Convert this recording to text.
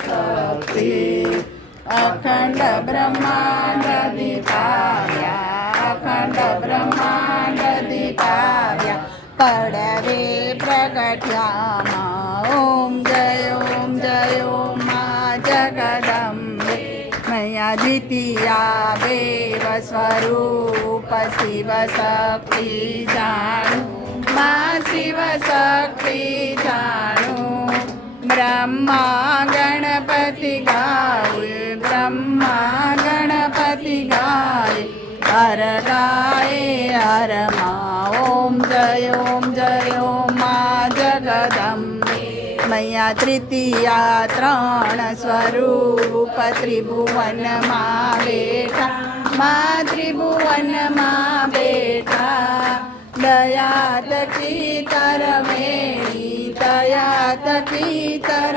शक्ति अखंड ब्रह्मांड दीपाव्या अखंड ब्रह्मांड दीपाव्या पडवे प्रगट्यामा ओम जय ओम मा जगदम्बे मया द्वितीया देव स्वरूप शिव शक्ति जाणु मा शिव शक्ति जाणु ब्रह्मा गणपति गाये ब्रह्मा गणपति गाये हर गाये हर मा ओम जय ओम मा जगदम्बे मया तृतीया त्रण स्वरूप त्रिभुवन मा बेटा मा त्रिभुवन मा बेटा दयात की तरमेणी दयात की तर